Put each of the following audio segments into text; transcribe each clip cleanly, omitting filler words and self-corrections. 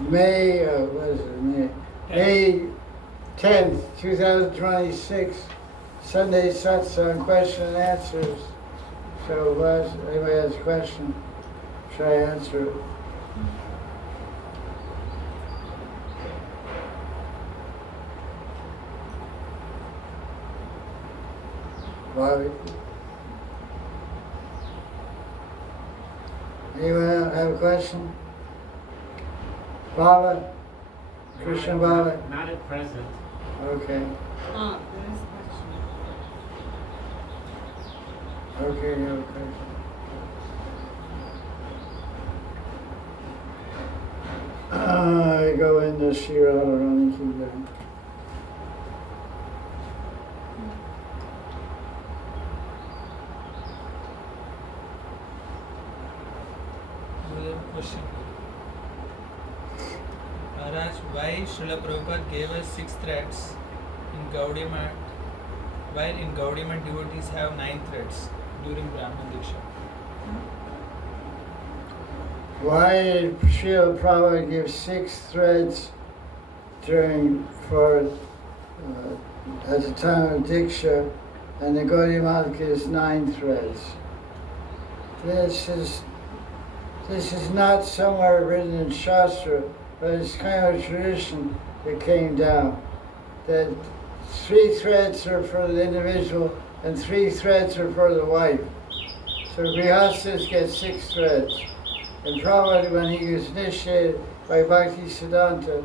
May, what is it, May 10th, 2026, Sunday Satsang, question and answers. So if anybody has a question, should I answer it? Bobby? Anyone have a question? Baba? Krishna Baba? Not at present. Okay. There is a question. Okay, you have a question. I go into Sri Radha Kunda. Question. Maharaj, why Srila Prabhupada gave us 6 threads in Gaudiya Math, while in Gaudiya Math devotees have 9 threads during Brahman Diksha? Why did Srila Prabhupada give 6 threads at the time of Diksha, and the Gaudiya Math gives 9 threads? This is not somewhere written in Shastra, but it's kind of a tradition that came down. That 3 threads are for the individual and 3 threads are for the wife. So Grihasthas get 6 threads. And Prabhupada, when he was initiated by Bhakti Siddhanta,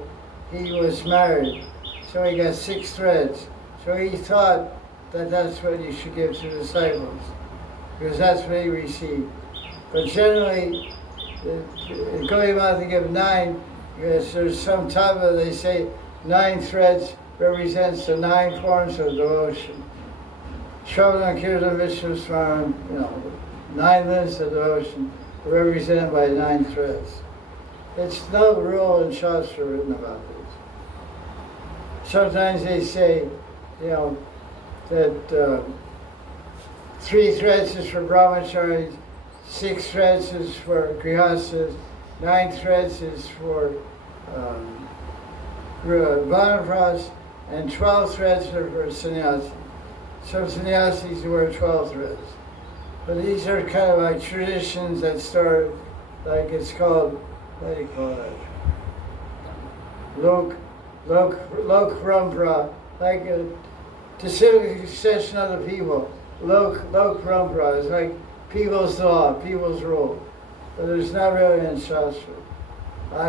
he was married. So he got 6 threads. So he thought that that's what you should give to disciples, because that's what he received. But generally, going on to give 9, because there's some tava, they say 9 threads represents the 9 forms of devotion. Shravanam, Kirtan, Vishnu, Smaran, 9 minutes of devotion are represented by 9 threads. It's no rule in Shastra written about this. Sometimes they say, that 3 threads is for brahmacharis, 6 threads is for grihasthas, 9 threads is for vanaprasthas, and 12 threads are for sannyasis. Some sannyasis wear 12 threads. But these are kind of like traditions that started, like it's called, what do you call that? Lok Parampara, like a distinct succession of the people. Lok Parampara is like people's law, people's rule. But it's not really in Shastra.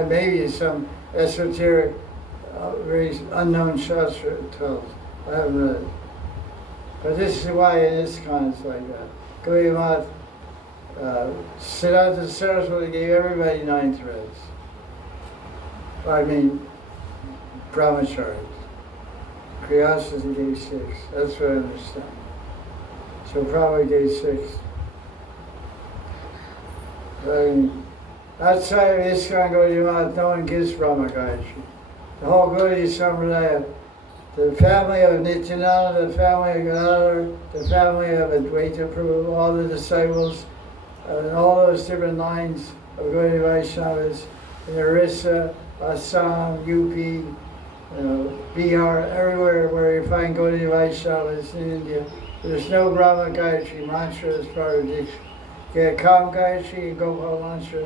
Maybe some esoteric, very unknown Shastra it tells. I haven't read it. But this is why in ISKCON it's like that. Gaudiya Math, Siddhanta Saraswati gave everybody 9 threads. Brahmacharis. Grihasthas he gave 6. That's what I understand. So probably gave 6. Outside of ISKCON Gaudiya Math, no one gives Brahma Gayatri. The whole Gaudiya Sampradaya, the family of Nityananda, the family of Gadadhar, the family of Advaita Prabhu, all the disciples, and all those different lines of Gaudiya Vaishnavas in Orissa, Assam, UP, Bihar, everywhere where you find Gaudiya Vaishnavas in India. There's no Brahma Gayatri mantra as part of Diksha. You get Kam Gayatri, Gopal mantra,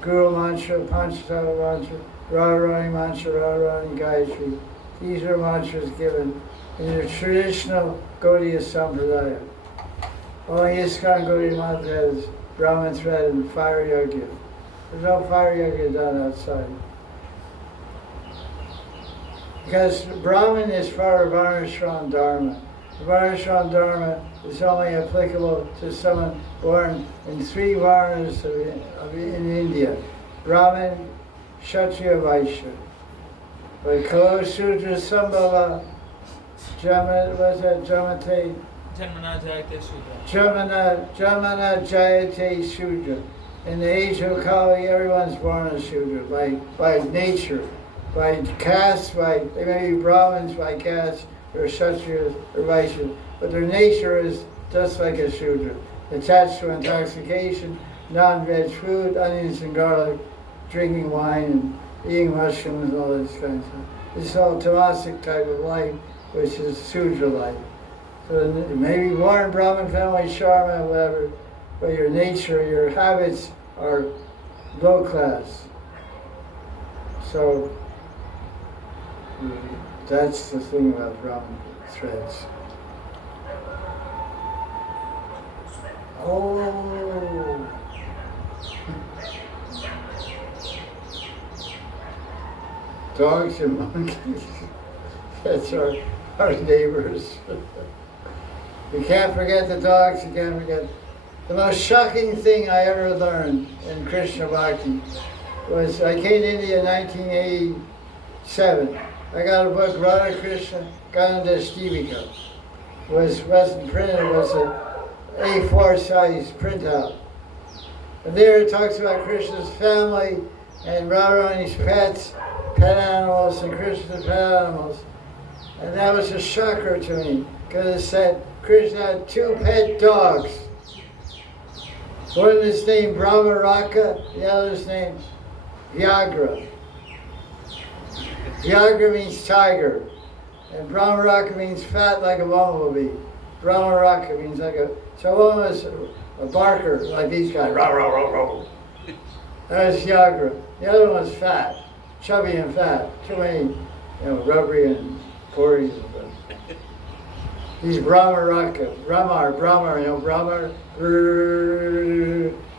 Guru mantra, Panchatattva mantra, Radharani mantra, Radharani Gayatri. These are mantras given in the traditional Gaudiya Sampradaya. Only ISKCON Gaudiya Math has Brahman thread and fire yogya. There's no fire yogya done outside. Because Brahman is part of Varnashram Dharma. The Varnashram Dharma is only applicable to someone born in 3 Varnas in India. Brahmin, Kshatriya, Vaishya. But Kalo Sudra Sambhava, Jamana Jayate Shudra. Jamana Jayate Shudra. In the age of Kali, everyone's born a Shudra by nature, by caste, they may be Brahmins by caste, or Kshatriyas, or Vaishyas, but their nature is just like a Shudra, attached to intoxication, non-veg food, onions and garlic, drinking wine, and eating mushrooms and all this kind of stuff. This is all tamasic type of life, which is Sudra life. So maybe born Brahmin family, Sharma, whatever, but your nature, your habits are low class. So that's the thing about Brahmin threads. Oh. Dogs and monkeys. That's our neighbors. You can't forget the dogs, you can't forget. The most shocking thing I ever learned in Krishna Bhakti was I came to India in 1987. I got a book, Radha Krishna, Ganadastivika. Wasn't printed, it was a A4 size printout. And there it talks about Krishna's family and Radharani's pet animals and Krishna's pet animals. And that was a shocker to me, because it said Krishna had 2 pet dogs. One is named Brahmaraka, the other is named Vyagra. Vyagra means tiger, and Brahmaraka means fat like a bumblebee. Brahmaraka means like a... So one was a barker, like these guys. Row, row, row, row. That was Vyagra. The other one was fat, chubby and fat. Too many, rubbery and Corey's. He's Brahmaraka. Brahmar, Brahmar.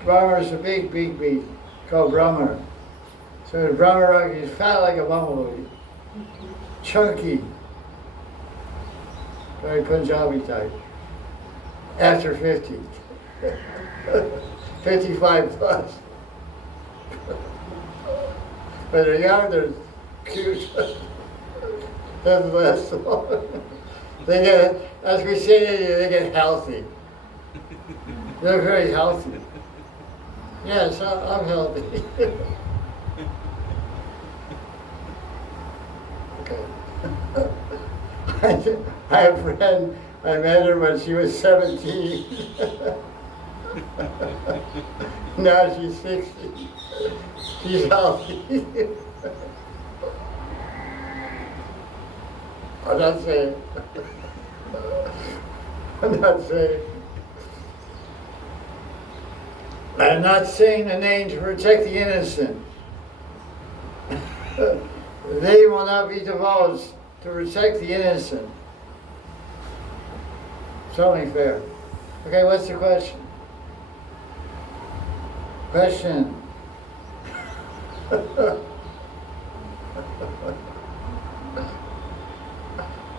Brahmar is a big beast called Brahmar. So the Brahmaraka is fat like a bumblebee. Chunky. Very Punjabi type. After 50. 55 plus. But they're young, they're cute. Doesn't last long. They get, as we say, they get healthy. They're very healthy. Yes, I'm healthy. Okay. I have a friend, I met her when she was 17. Now she's 60. She's healthy. I'm not saying. I'm not saying the name to protect the innocent. They will not be divulged to protect the innocent. It's only fair. Okay, what's the question? Question.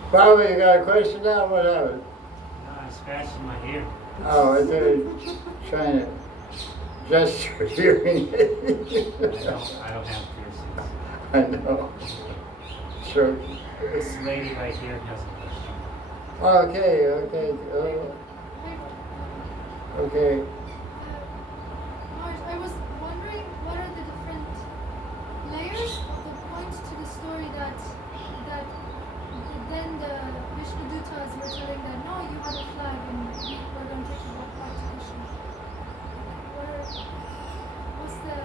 Probably you got a question now? What happened? No, I'm scratching my ear. Oh, I thought you were trying to adjust your hearing. I don't have piercings. I know. Sure. This lady right here has a question. Okay. Okay. Maharaj, I was wondering what are the different layers of the points to the story that then the Vishnu Dutas were telling that no, you had a flag and we were going to take you back to Krishna. What's the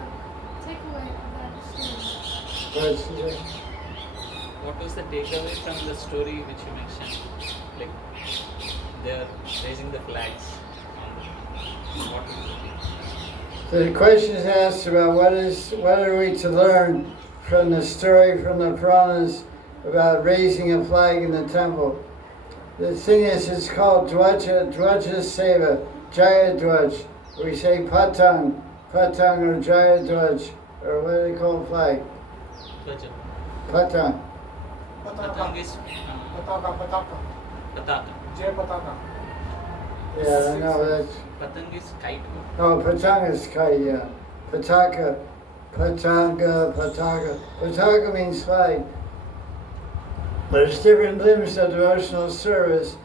takeaway of that story? What was the takeaway from the story which you mentioned? Like they are raising the flags. What is it? So the question is asked about what are we to learn from the story from the Puranas about raising a flag in the temple. The thing is, it's called Dwaja Seva, Jaya Dwaj. We say Patang or Jaya Dwaj, or what do they call flag? Patang. Patang is Pataka. Jai Pataka. Yeah, I know that's... Patang is kite. Oh, Patang is kite, yeah. Pataka. Pataka means flag. But there's different limbs of devotional service.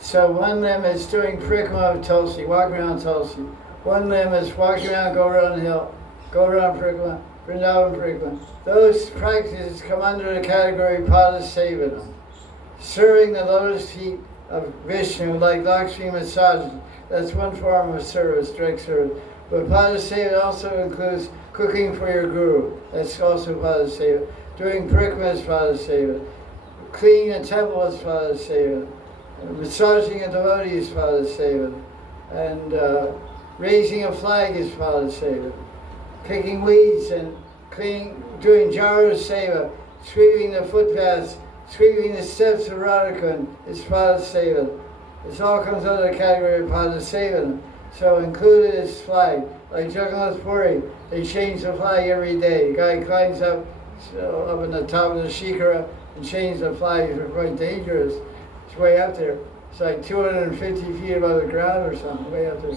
So one limb is doing parikrama of Tulsi, walking around Tulsi. One limb is walking around Govardhan Hill, Govardhan parikrama, Vrindavan parikrama. Those practices come under the category Padasevana. Serving the lotus feet of Vishnu like Lakshmi massages. That's one form of service, direct service. But Padasevana also includes Cooking for your guru, that's also Pada Seva. Doing parikram is Pada Seva. Cleaning a temple is Pada Seva. Massaging a devotee is Pada Seva. And raising a flag is Pada Seva. Picking weeds and doing Jara Seva, sweeping the footpaths, sweeping the steps of Radha Kunda is Pada Seva. This all comes under the category of Pada Seva. So included is flag. Like Jagannath Puri, they change the flag every day. The guy climbs up in the top of the shikara and changes the flag. It's quite dangerous. It's way up there. It's like 250 feet above the ground or something, way up there.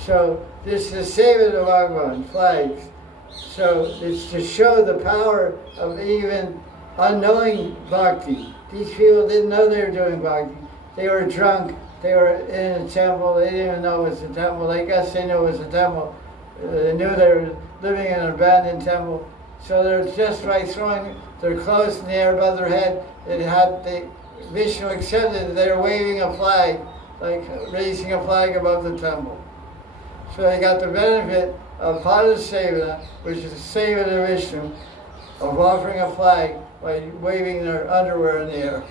So this is the Seva of Bhagavan, flags. So it's to show the power of even unknowing bhakti. These people didn't know they were doing bhakti. They were drunk. They were in a temple. They didn't even know it was a temple. I guess they knew it was a temple. They knew they were living in an abandoned temple. So they're just by throwing their clothes in the air above their head. Vishnu accepted that they were waving a flag, like raising a flag above the temple. So they got the benefit of Pada Seva, which is the Seva to Vishnu, of offering a flag by waving their underwear in the air.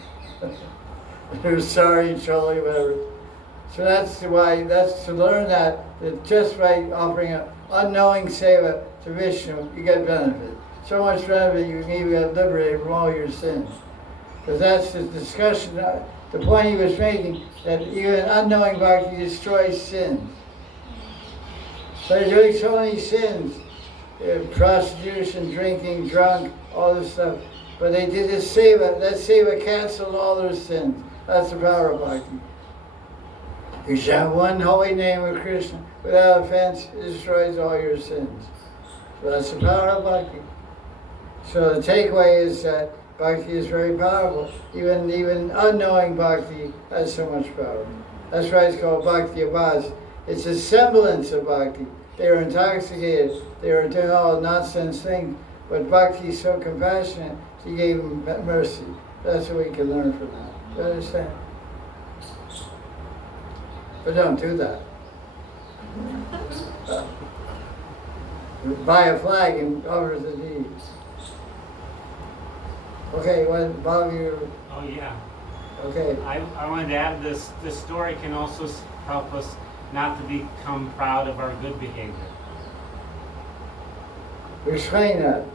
They're sorry, choli, whatever. So that's to learn that just by offering an unknowing seva to Vishnu, you get benefit. So much benefit you can even get liberated from all your sins. Because that's the discussion, the point he was making, that even unknowing bhakti destroys sins. So they're doing so many sins, prostitution, drinking, drunk, all this stuff. But they did this seva, that seva canceled all their sins. That's the power of bhakti. You chant one holy name of Krishna without offense, it destroys all your sins. So that's the power of bhakti. So the takeaway is that bhakti is very powerful. Even unknowing bhakti has so much power. That's why it's called bhakti abhas. It's a semblance of bhakti. They were intoxicated. They were doing all nonsense things. But bhakti is so compassionate, he gave them mercy. That's what we can learn from that. Do you understand? But don't do that. Buy a flag and offer the deeds. Okay, what Bob you? Oh yeah. Okay. I wanted to add this. This story can also help us not to become proud of our good behavior. Explain that.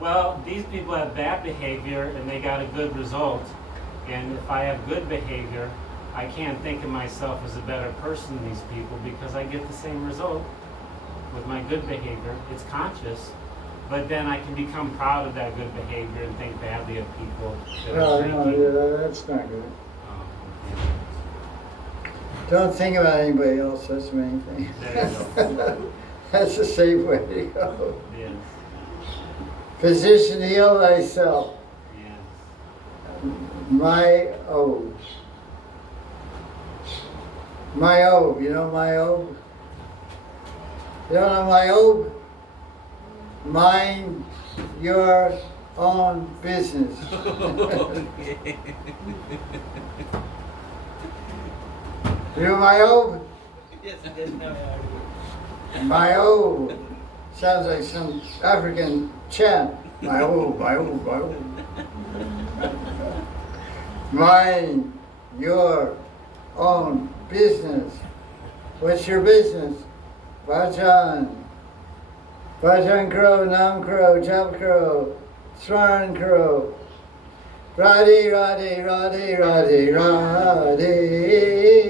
Well, these people have bad behavior and they got a good result. And if I have good behavior, I can't think of myself as a better person than these people because I get the same result with my good behavior. It's conscious, but then I can become proud of that good behavior and think badly of people that are drinking. No, that's not good. Okay. Don't think about anybody else, that's the main thing. There you go. That's the safe way to go. Yes. Physician, heal thyself. Yes. My O. My O, you know my O? You don't know my O? Mind your own business. You know my O? Yes, yes, now I heard you. My O sounds like some African chant. My O, my O, my O. Mind your own business. What's your business? Bhajan. Bhajan karo, nam karo, jap karo, smaran karo. Radhe, Radhe, Radhe, Radhe, Radhe,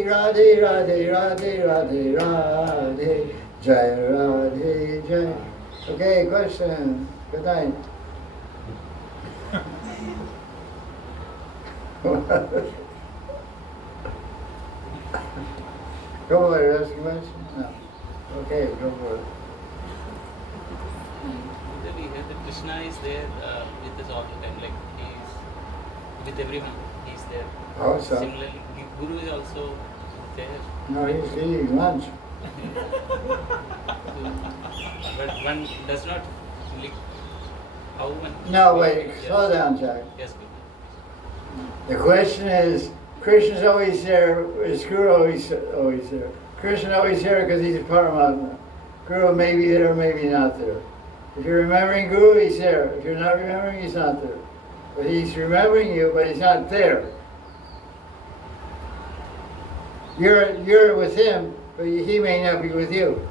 Radhe, Radhe, Radhe, Radhe, Radhe, Jaya Radhe, Jaya. Okay, question. Good night. Go for it, ask a question? No. Okay, go for it. We hear that Krishna is there with us all the time, like he's with everyone, he's there. How so? Similarly, Guru is also there. No, he's eating lunch. But one does not like how one. No, wait, Yes. slow down, Jack. Yes, Guru. The question is, Krishna's always there, is Guru always there? Krishna always there because he's a Paramatma. Guru may be there, maybe not there. If you're remembering Guru, he's there. If you're not remembering, he's not there. But he's remembering you, but he's not there. You're with him, but he may not be with you.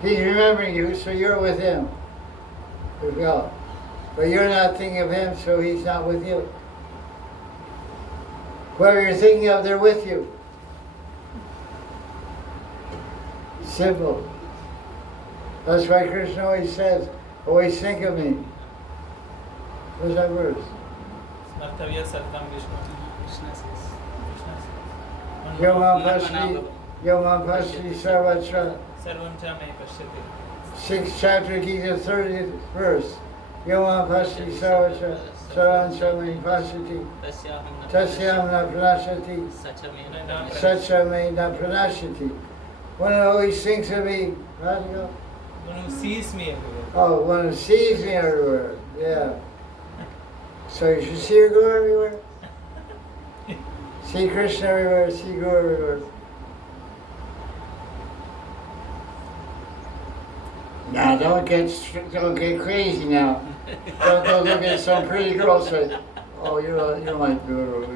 He's remembering you, so you're with him. With God. But you're not thinking of him, so he's not with you. Whoever you're thinking of, they're with you. Simple. That's why Krishna always says, always think of me. What's that verse? Smartavya Sartam Vishnu. Krishna says. Yomam Pashti Sarvatra. Sarvam cha me pashyati. 6th chapter, Gita, 30th verse. Yomam Pashti Sarvatra. Sarvam Chamani Pashati. Tasyam na pranashati. Sacha me na pranashati. One who always thinks of me. How's it go? One who sees me everywhere. Oh, one who sees me everywhere. Yeah. So you should see her go everywhere. See Krishna everywhere, see Guru everywhere. Now don't get crazy now. Don't go look at some pretty girl and say, oh, you're my Guru.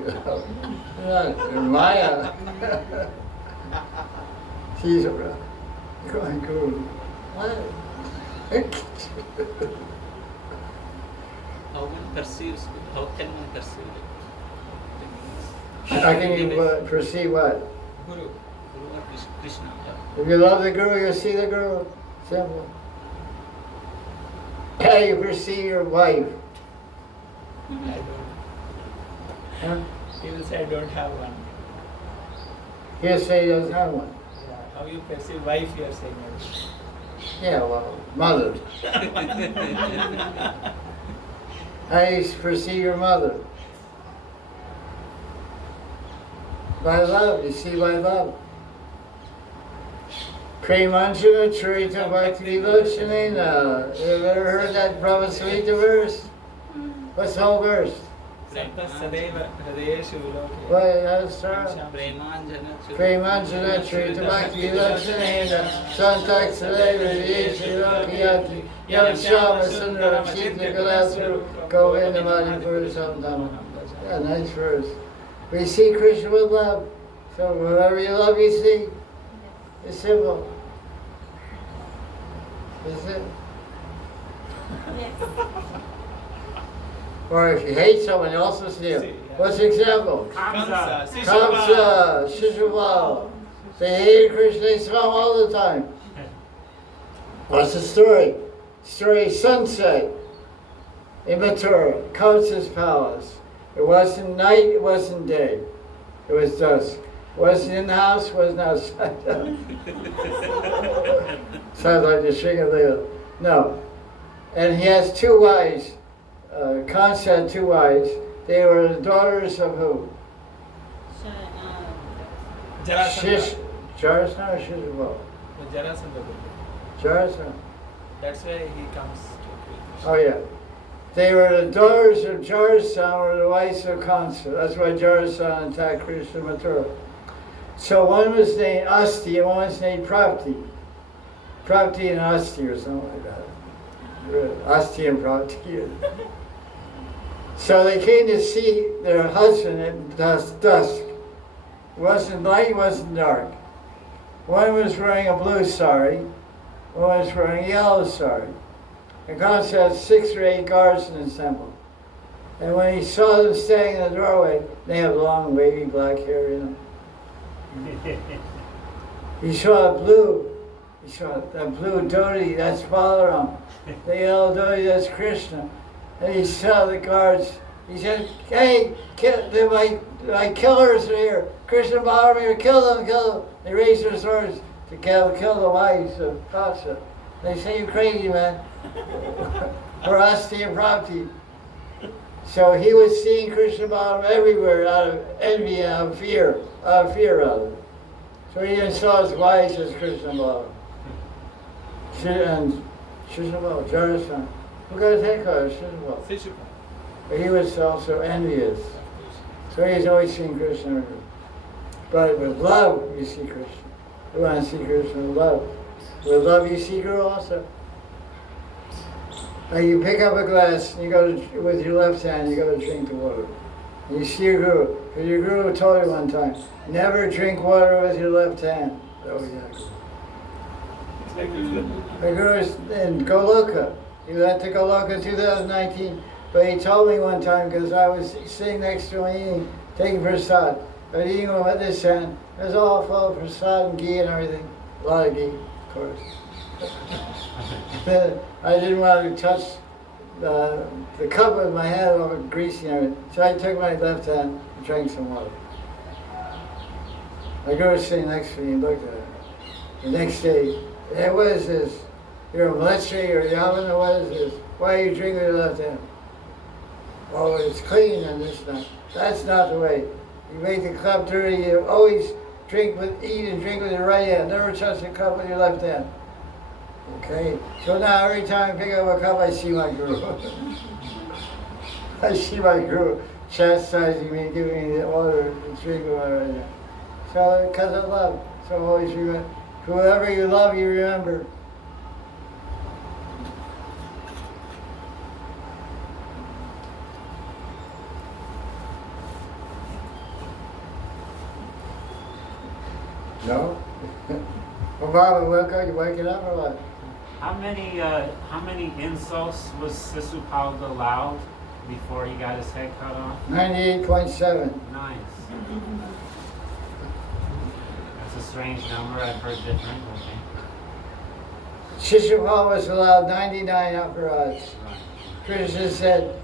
You're Maya. She's a Guru. What? How one perceives, how can one perceive it? How can you perceive what? Guru. Guru or Krishna. If you love the Guru, you'll see the Guru. Simple. How you perceive your wife? I don't. Huh? He will say I don't have one. He'll say he doesn't have one. Yeah. How you perceive wife you are saying maybe. Yeah, well, mother. How you perceive your mother? By love, you see by love. Premanjana Charita Bhakti Vilashanena. You ever heard that Brahmasvita verse? What's the whole verse? Santa Sadeva Hridayeshu Viloke. What, that's right. Premanjana Premanjana Charita Bhakti Vilashanena. Santak Sadeva Hridayeshu Lokiyati. Yam Shama Sundaram Sita Kalasuru. Govinda Mani Purusam. Yeah, nice verse. We see Krishna with love. So whatever you love, you see. It's simple. Is it? Yes. Or if you hate someone, you also see him. What's the example? Kamsa. Kamsa, Shishupal. They hated Krishna, they saw him all the time. What's the story? Story sunset in Mathura, Kamsa's palace. It wasn't night, it wasn't day. It was dusk. It wasn't in the house, it wasn't outside. Sounds like the Sringalila. No. And he has two wives. Kamsa had two wives. They were the daughters of who? Jarasandha. Jarasandha or Shishupal? Jarasandha. Jarasandha. That's why he comes to Krishna. Oh yeah. They were the daughters of Jarasandha, or the wives of Kamsa. That's why Jarasandha attacked Krishna Mathura. So one was named Asti and one was named Prapti. Prapti and Asti or something like that. Asti and Prapti. So they came to see their husband at dusk. It wasn't light, it wasn't dark. One was wearing a blue sari, one was wearing a yellow sari. And Kamsa had 6 or 8 guards in the temple. And when he saw them standing in the doorway, they have long, wavy black hair, you know. He saw a blue, dhoti, that's Balaram. The yellow dhoti, that's Krishna. And he saw the guards. He said, hey, my killers are here. Krishna and Balaram are here, kill them. They raised their swords to kill the wives of Kamsa. They say, you crazy, man. For Asti and Prapti. So he was seeing Krishna Balaram everywhere out of envy and out of fear rather. So he even saw his wives as Krishna Balaram. And Krishna Balaram, Jarasandha. Who got a take on it? Krishna Balaram. Shishupal. But he was also envious. So he's always seeing Krishna everywhere. But with love, you see Krishna. You want to see Krishna with love. With love you see Guru also. Like you pick up a glass and you go to, with your left hand, you go to drink the water. And you see your Guru. Because your Guru told you one time, never drink water with your left hand. Oh yeah. The Guru is in Goloka. He went to Goloka in 2019. But he told me one time, because I was sitting next to him eating, taking prasad. I was eating with this hand. It was all full of prasad and ghee and everything. A lot of ghee, of course. I didn't want to touch the cup with my hand, all greasy and everything. So I took my left hand and drank some water. My Guru was sitting next to me and looked at it. The next day, hey, what is this? You're a mleche or yavana, what is this? Why are you drinking with your left hand? Oh, it's clean and this and that. That's not the way. You make the cup dirty, you always eat and drink with your right hand. Never touch the cup with your left hand. Okay? So now every time I pick up a cup, I see my Guru. I see my Guru chastising me, giving me the order to drink with my right hand. So, because of love. So always remember, whoever you love, you remember. No? Well, Baba, welcome. You waking up or what? How many insults was Sisupal allowed before he got his head cut off? 98.7. Nice. That's a strange number. I've heard different. Okay. Shishupal was allowed 99 apparatus. Right. Krishna said,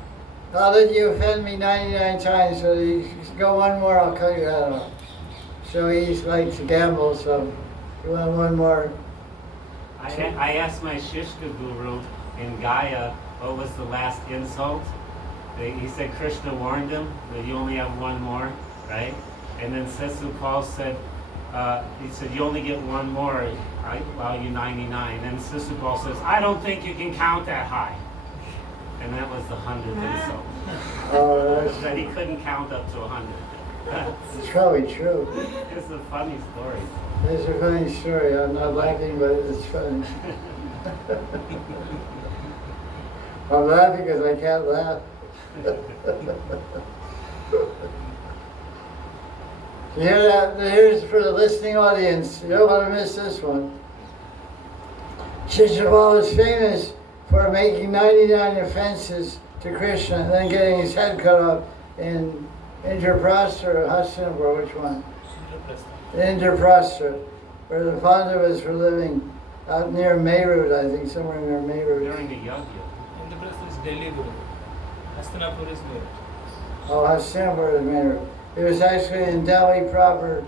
I'll let you offend me 99 times, so you go one more, I'll cut your head off. So he's like to gamble, so you want one more. I asked my Shishka guru in Gaya what was the last insult. He said Krishna warned him that you only have one more, right? And then Sisupal said, he said, you only get one more, I allow you 99. And Sisupal says, I don't think you can count that high. And that was the 100th insult. Oh, That he couldn't count up to 100. it's probably true. It's a funny story. It's a funny story. I'm not laughing, but it's funny. I'm laughing because I can't laugh. You hear that? Here's for the listening audience. You don't want to miss this one. Shishupal was famous for making 99 offenses to Krishna and then getting his head cut off in Indraprastha or Hastinapur, which one? Indraprastha, where the Pandavas were living out near Meerut, I think, somewhere near Meerut. During the yajna. Indraprastha is Delhi Guru. Hastinapur is Meerut. Oh, Hastinapur is Meerut. It was actually in Delhi proper,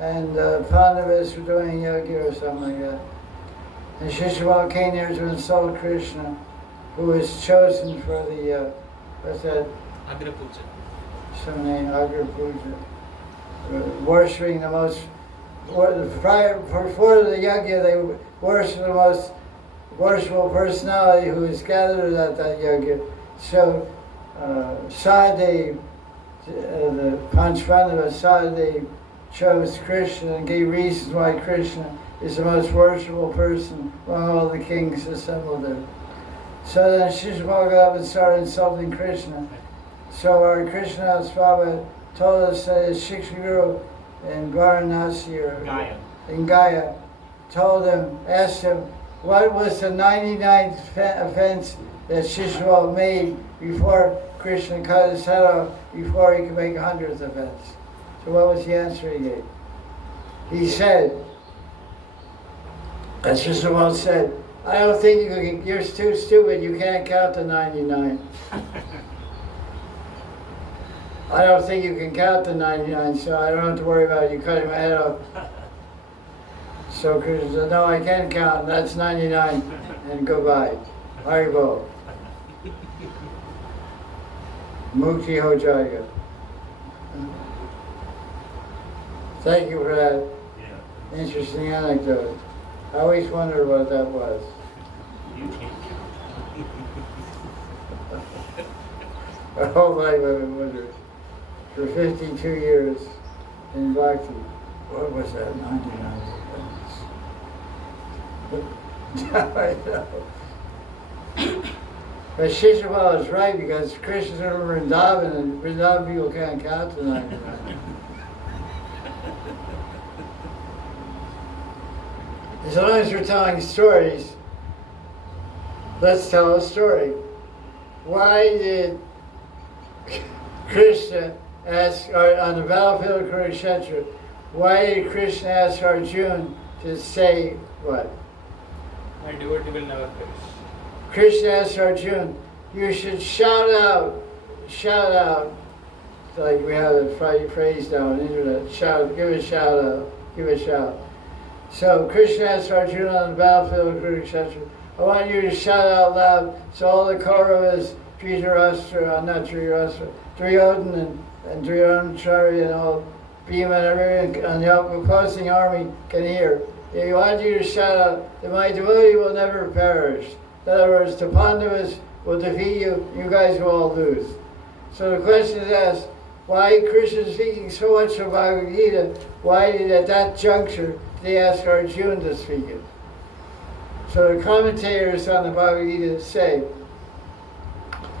and Pandavas were doing yoga or something like that. And Shishupal came there to insult Krishna, who was chosen for the, what's that? Agra Puja. Some name, Agra Puja. Worshipping the most, before the yajna, they worship the most worshipful personality who is gathered at that yajna. So, Sahadev, the Panchpandava, Sahadev chose Krishna and gave reasons why Krishna is the most worshipful person among all the kings assembled there. So then Shishupal got up and started insulting Krishna. So our Krishna Baba told us that his Shiksha Guru in Varanasi or Gaya. in Gaya asked him, what was the 99th offense that Shishupal made before Krishna cut his head off, before he could make 100th offense? So what was the answer he gave? He said, as Shishupal said, I don't think you're too stupid, you can't count to 99. I don't think you can count to 99, so I don't have to worry about you cutting my head off. So Krishna said, no, I can count, that's 99, and goodbye. Haribol. Mukti ho jayega. Thank you for that interesting anecdote. I always wondered what that was. You can't My whole life I've been wondering. For 52 years in Bhakti, what was that, 99? I know. But Shishapal is right because Krishna's from Vrindavan and Vrindavan people can't count tonight. As long as we're telling stories, let's tell a story. Why did Krishna ask, on the battlefield of Kurukshetra, why did Krishna ask Arjuna to say what? My devotee will never perish. Krishna asked Arjuna, you should shout out, like we have a phrase now on the internet, shout, give a shout out, give a shout. So Krishna asked Arjuna on the battlefield of Kurukshetra, I want you to shout out loud so all the Kauravas, Duryodhana and Duryodhanachari and all Bhima and everyone on the opposing army can hear. I want you to shout out that my devotee will never perish. In other words, the Pandavas will defeat you, you guys will all lose. So the question is asked, why Krishna is speaking so much of Bhagavad Gita, why did at that juncture they ask Arjuna to speak it? So the commentators on the Bhagavad Gita say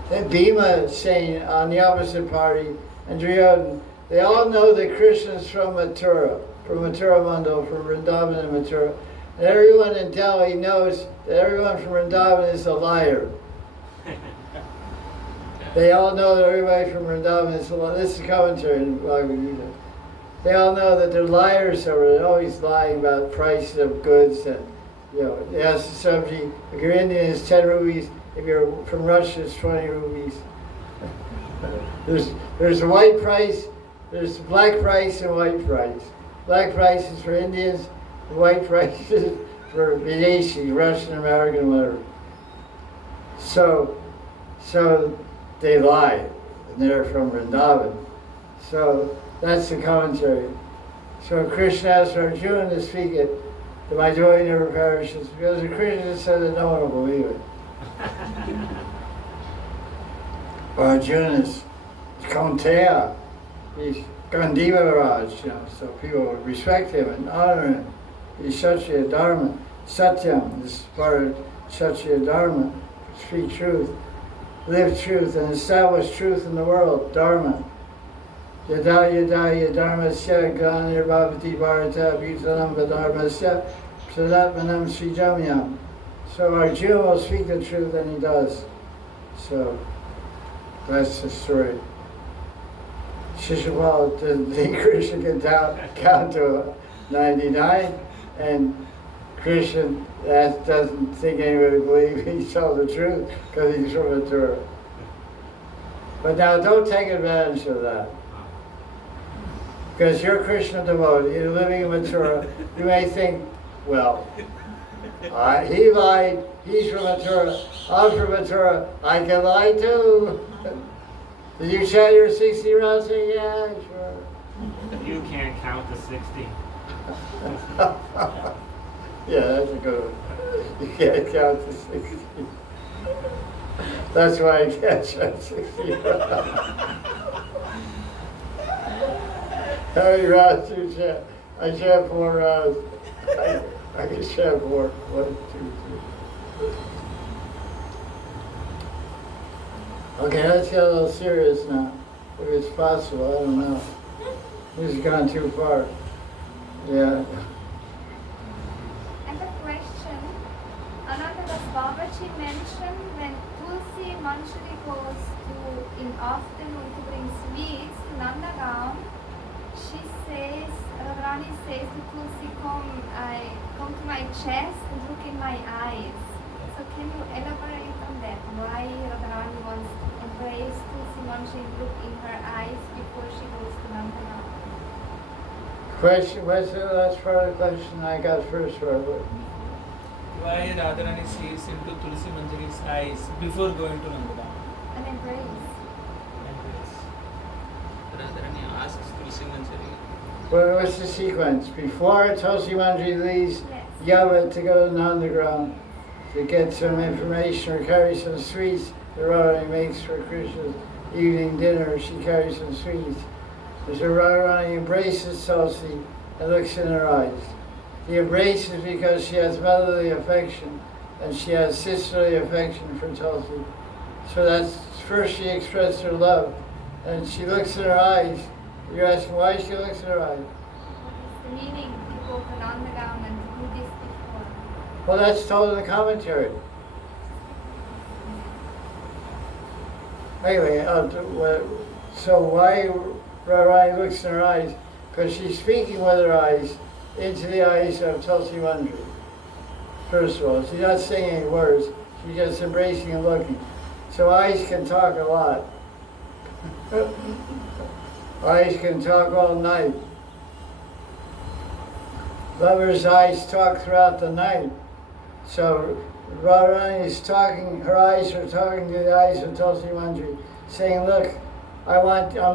that Bhima is saying on the opposite party and Duryodhana, they all know that Krishna is from Mathura Mandal, from Vrindavan and Mathura. And everyone in Delhi knows that everyone from Vrindavan is a liar. They all know that everybody from Vrindavan is a liar. This is a commentary in Bhagavad Gita. They all know that they're liars, so they're always lying about prices of goods. And, they ask the subject, if you're Indian, it's 10 rupees. If you're from Russia, it's 20 rupees. There's a white price, there's black price and white price. Black price is for Indians, the white price is for Videshi, Russian, American, whatever. So they lie, and they're from Vrindavan. So that's the commentary. So Krishna asked Arjuna to speak it, that my devotee never perishes, because if Krishna said it, no one will believe it. Arjuna is Kaunteya, he's Gandiva Maharaj, so people respect him and honor him. He's Satya Dharma. Satyam is part of Satya Dharma, speak truth, live truth, and establish truth in the world, Dharma. Yada yada dharmasya glanir bhavati bharata bhutanam dharmasya sadatmanam srijamyam. So Arjuna will speak the truth, and he does. So that's the story. Shishapal didn't think Krishna could count to 99, and Krishna doesn't think anybody believes he's telling the truth because he's from Mathura. But now don't take advantage of that. Because you're Krishna devotee, you're living in Mathura, you may think, well, he lied, he's from Mathura, I'm from Mathura, I can lie too. Did you chant your 60 rounds? Yeah, sure. You can't count to 60. Yeah, that's a good one. You can't count to 60. That's why I can't chant 60 rounds. How many rounds do you chant? I chant 4 rounds. I can chant 4. 1, 2, 3. Okay, let's get a little serious now. If it's possible, I don't know. This has gone too far. Yeah. I have a question. Another, does Babaji mention when Tulsi Manjari goes to in afternoon to bring sweets to Nandagaon, she says, Radharani says to Tulsi, come to my chest and look in my eyes. So can you elaborate on that? Why Radharani wants to embrace Tulsi Manjari and look in her eyes before she goes to Nandagaon? Question, what's the last part of the question? I got first part. Why Radharani sees into Tulsi Manjari's eyes before going to Nandagaon? An embrace. Radharani asks Tulsi Manjari. Well, what's the sequence? Before Tulsi Manjari leaves Yes. Yava to go to Nandagaon to get some information or carry some sweets that Radharani makes for Krishna's evening dinner, she carries some sweets. So Radharani embraces Tulsi and looks in her eyes. He embraces because she has motherly affection and she has sisterly affection for Tulsi. So that's first she expressed her love, and she looks in her eyes. You're asking why she looks in her eyes? What is the meaning you go for Nandagaon and do this before? Well, that's told in the commentary. Anyway, so why Radharani looks in her eyes? Because she's speaking with her eyes into the eyes of Tulsi Manjari. First of all, she's not saying any words, she's just embracing and looking. So eyes can talk a lot. Eyes can talk all night. Lovers' eyes talk throughout the night. So Radharani is talking, her eyes are talking to the eyes of Tulsi Manjari, saying, look, I'm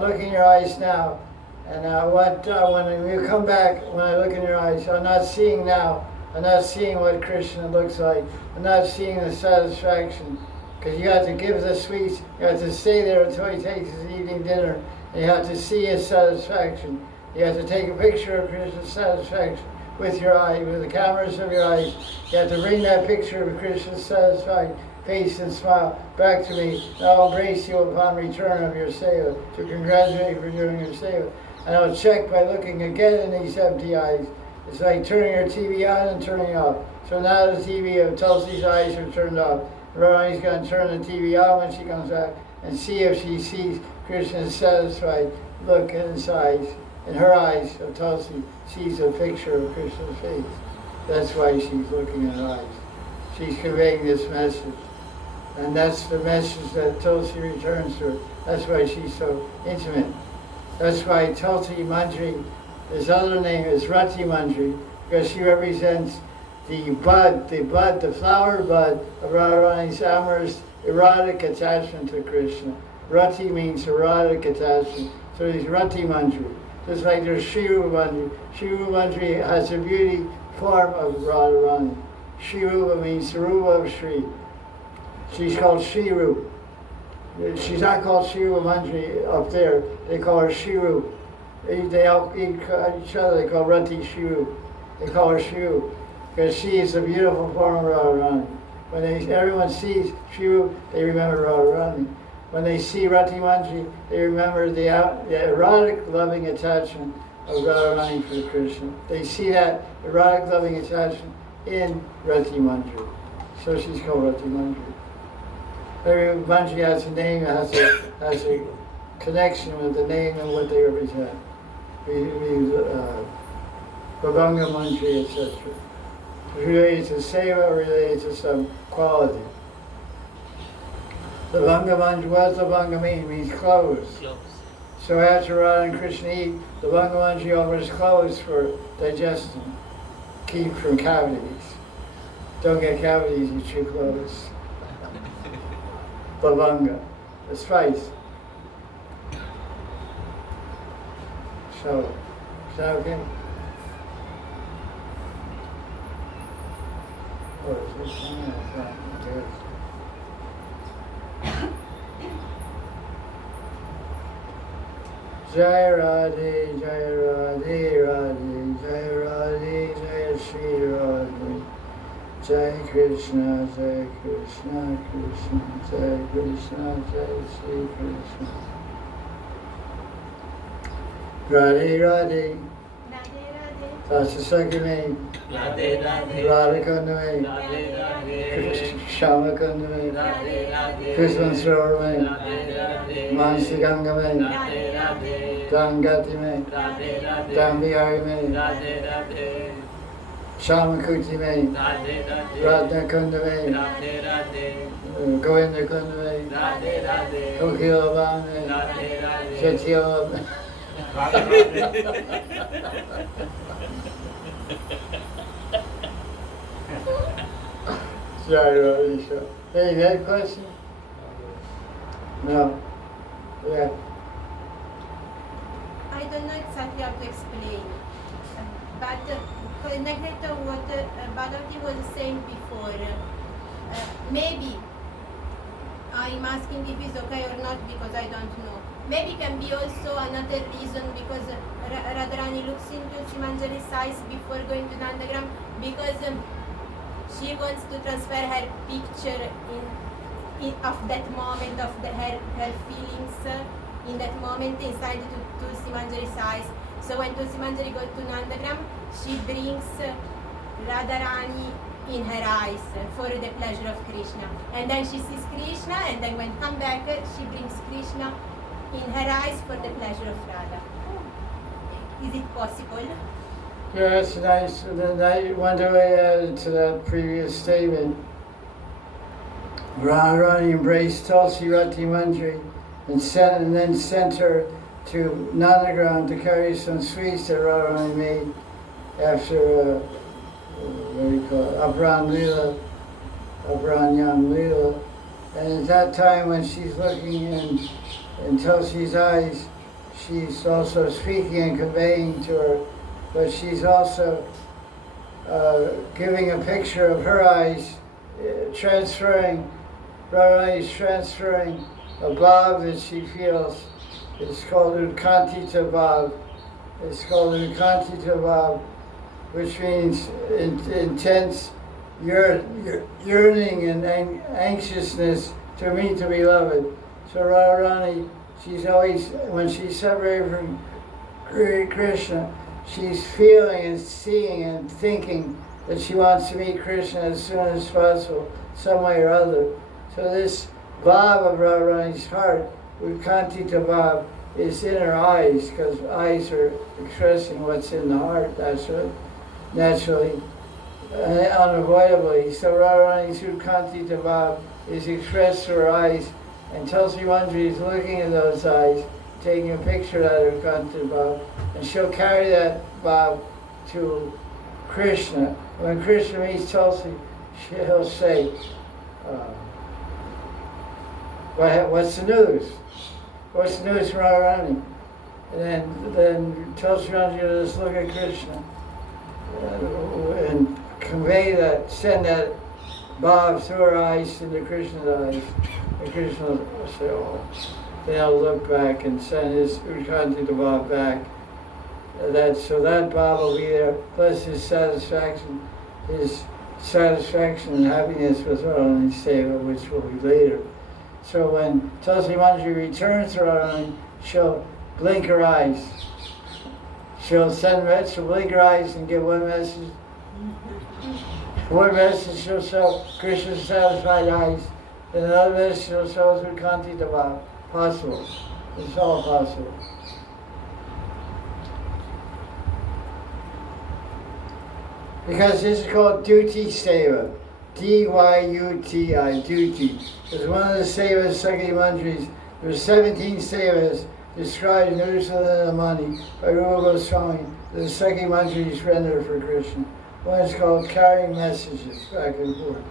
looking in your eyes now, and when you come back, when I look in your eyes, I'm not seeing now, I'm not seeing what Krishna looks like, I'm not seeing the satisfaction, because you have to give the sweets, you have to stay there until he takes his evening dinner, and you have to see his satisfaction. You have to take a picture of Krishna's satisfaction with your eye, with the cameras of your eyes. You have to bring that picture of Krishna's satisfied face and smile back to me. And I'll embrace you upon return of your seva, to congratulate you for doing your seva. And I'll check by looking again in these empty eyes. It's like turning your TV on and turning off. So now the TV of Tulsi's eyes are turned off. Radharani's going to turn the TV on when she comes back and see if she sees Krishna's satisfied look in his eyes. In her eyes of Tulsi sees a picture of Krishna's face. That's why she's looking in her eyes. She's conveying this message. And that's the message that Tulsi returns to her. That's why she's so intimate. That's why Tulsi Manjari, his other name is Rati Manjari, because she represents the bud, the flower bud of Radharani's amorous, erotic attachment to Krishna. Rati means erotic attachment. So he's Rati Manjari. Just like there's Sri Rupa Manjari. Sri Rupa Manjari has a beauty form of Radharani. Sri Rupa means the Rupa of Sri. She's called Sri Rupa. She's not called Sri Rupa Manjari up there. They call her Sri Rupa. They all each other, they call Rati Sri Rupa. They call her Sri Rupa because she is a beautiful form of Radharani. When everyone sees Sri Rupa, they remember Radharani. When they see Rati Manjari, they remember the erotic loving attachment of Radharani for Krishna. They see that erotic loving attachment in Rati Manjari. So she's called Rati Manjari. Every Manjari has a name, has a connection with the name and what they represent. Babanga Manjari, etc. Related to seva, related to some quality. The Bhanga Manjari, what does the Bhanga mean? It means clothes. So after Radha and Krishna eat, the Bhanga Manjari offers clothes for digestion. Keep from cavities. Don't get cavities, you chew clothes. Babanga, the spice. So, is that okay? Or is this one? Good. Jaya Radhe, Jaya Radhe, Radhe, Jaya Radhe, Jaya Sri Radhe. Jai Krishna, Jai Krishna, Krishna, Jai Krishna, Jai Sri Krishna. Radhe Radhe. That's the second name. Radhe Radhe. Radha Kunda mein. Radhe Radhe. Shama Kunda mein. Radhe Radhe. Krishna Sarovar mein. Radhe Radhe. Mansi Ganga mein. Radhe Radhe. Gangati mein. Radhe Radhe. Dambihari mein. Radhe Radhe. Shama Kuti mein. Radhe Radhe. Radha Kunda mein. Radhe Radhe. Govinda Kunda mein. Radhe Radhe. Kokila Bhan mein. Radhe Radhe. Chetila mein. Sorry, Radhisha. Hey, you had a question? No. Yeah. I don't know exactly how to explain, but connected to what Babaji was saying before, maybe I'm asking if it's okay or not because I don't know. Maybe can be also another reason because Radharani looks into Simanjali's eyes before going to Nandagram because she wants to transfer her picture of that moment of her feelings in that moment inside to Simanjali's eyes. So when Simanjali goes to Nandagram, she brings Radharani in her eyes for the pleasure of Krishna. And then she sees Krishna, and then when come back, she brings Krishna in her eyes for the pleasure of Radha. Is it possible? Yeah, that's nice. And then I wonder I added to that previous statement. Radharani embraced Tulsi Rati Manjari and then sent her to Nandagram to carry some sweets that Radharani made after what do you call it? Aparanyam Leela. And at that time when she's looking in Tulsi's eyes, she's also speaking and conveying to her, but she's also giving a picture of her eyes, Radharani's transferring a bhav that she feels. It's called Utkantita bhav. It's called Utkantita bhav, which means intense yearning and anxiousness to meet the beloved. So Radharani, she's always, when she's separated from Krishna, she's feeling and seeing and thinking that she wants to meet Krishna as soon as possible, some way or other. So this bhav of Radharani's heart, Utkantita bhav, is in her eyes, because eyes are expressing what's in the heart, naturally, unavoidably. So Radharani's Utkantita bhav is expressed through her eyes, and Tulsi Manjari is looking at those eyes, taking a picture of that Utkantita bhav, and she'll carry that bhav to Krishna. When Krishna meets Tulsi, he'll say, what's the news? What's the news from Radharani? And then Tulsi Manjari will just look at Krishna and convey that, send that bhav through her eyes into Krishna's eyes. And Krishna will say, oh. Then he'll look back and send his Utkantita bhav back. So that bhav will be there, plus his satisfaction and happiness with Radharani seva, which will be later. So when Tulsi Manjari returns to Radharani, she'll blink her eyes. She'll blink her eyes and give one message. One message she'll show Krishna's satisfied eyes, and another message she'll show through Kantita bhav. Possible. It's all possible. Because this is called duty seva. D-Y-U-T-I, duty. It's one of the sevas, Sakhi Manjaris. There's 17 sevas described in Urusalanamani by Rupa Goswami that the Sakhi Manjaris render for Krishna. One is called carrying messages back and forth.